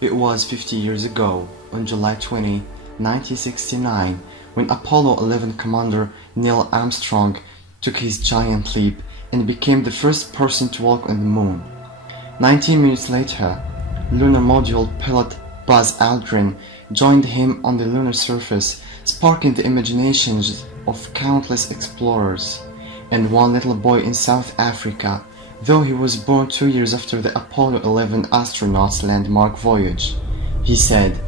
It was 50 years ago, on July 20, 1969, when Apollo 11 commander Neil Armstrong took his giant leap and became the first person to walk on the moon. 19 minutes later, lunar module pilot Buzz Aldrin joined him on the lunar surface, sparking the imaginations of countless explorers. And one little boy in South Africa, though he was born 2 years after the Apollo 11 astronauts' landmark voyage. He said,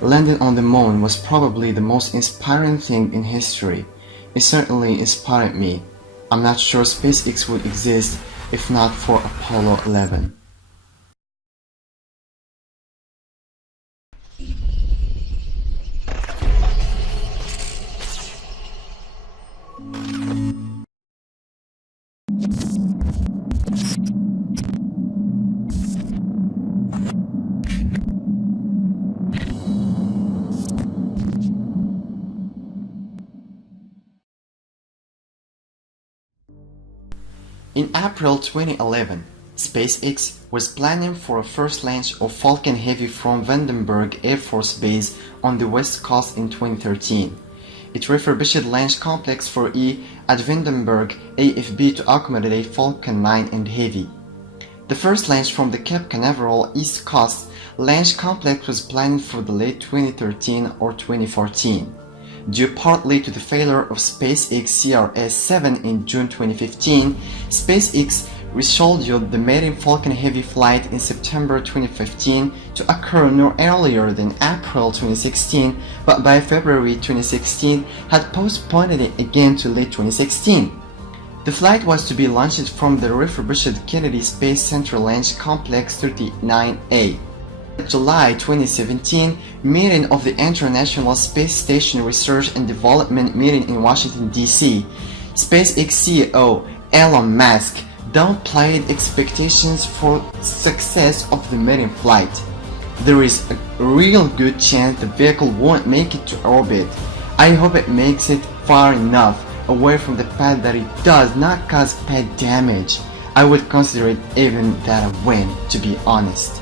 "Landing on the moon was probably the most inspiring thing in history. It certainly inspired me. I'm not sure SpaceX would exist if not for Apollo 11. In April 2011, SpaceX was planning for a first launch of Falcon Heavy from Vandenberg Air Force Base on the West Coast in 2013. It refurbished launch complex for E at Vandenberg AFB to accommodate Falcon 9 and Heavy. The first launch from the Cape Canaveral East Coast launch complex was planned for the late 2013 or 2014. Due partly to the failure of SpaceX CRS-7 in June 2015, SpaceX rescheduled the maiden Falcon Heavy flight in September 2015 to occur no earlier than April 2016, but by February 2016 had postponed it again to late 2016. The flight was to be launched from the refurbished Kennedy Space Center Launch Complex 39A. July 2017 meeting of the International Space Station Research and Development meeting in Washington, D.C., SpaceX CEO Elon Musk downplayed expectations for success of the maiden flight. There is a real good chance the vehicle won't make it to orbit. I hope it makes it far enough away from the pad that it does not cause pad damage. I would consider it even that a win, to be honest.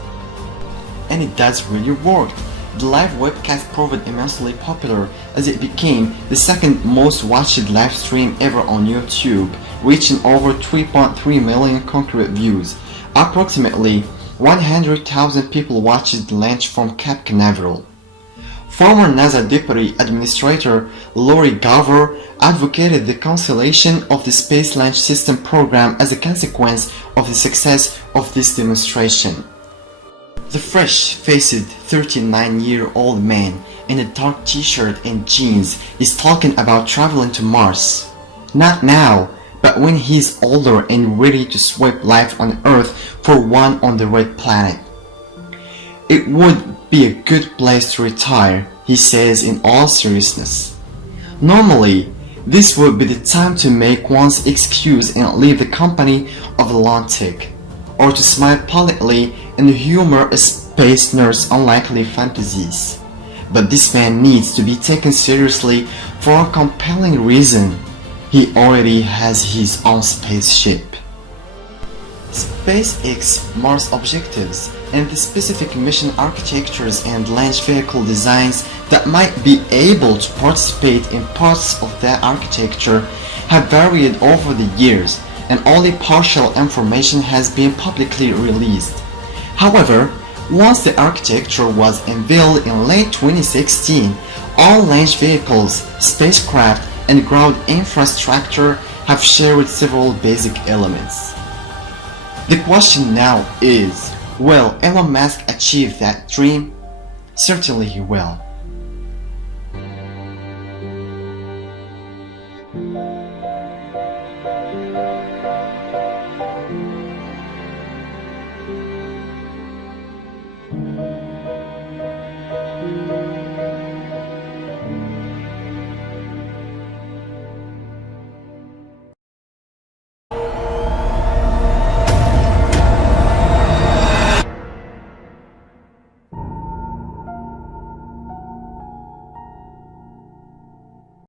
And it does really work. The live webcast proved immensely popular as it became the second most watched live stream ever on YouTube, reaching over 3.3 million concurrent views. Approximately 100,000 people watched the launch from Cape Canaveral. Former NASA Deputy Administrator Lori Garver advocated the cancellation of the Space Launch System program as a consequence of the success of this demonstration. The fresh-faced 39-year-old man in a dark t-shirt and jeans is talking about traveling to Mars. Not now, but when he's older and ready to sweep life on Earth for one on the red planet. It would be a good place to retire, he says in all seriousness. Normally, this would be the time to make one's excuse and leave the company of Atlantic, or to smile politely and humor a space nerd's unlikely fantasies. But this man needs to be taken seriously for a compelling reason. He already has his own spaceship. SpaceX Mars objectives and the specific mission architectures and launch vehicle designs that might be able to participate in parts of that architecture have varied over the years, and only partial information has been publicly released. However, once the architecture was unveiled in late 2016, all launch vehicles, spacecraft, and ground infrastructure have shared several basic elements. The question now is, will Elon Musk achieve that dream? Certainly he will.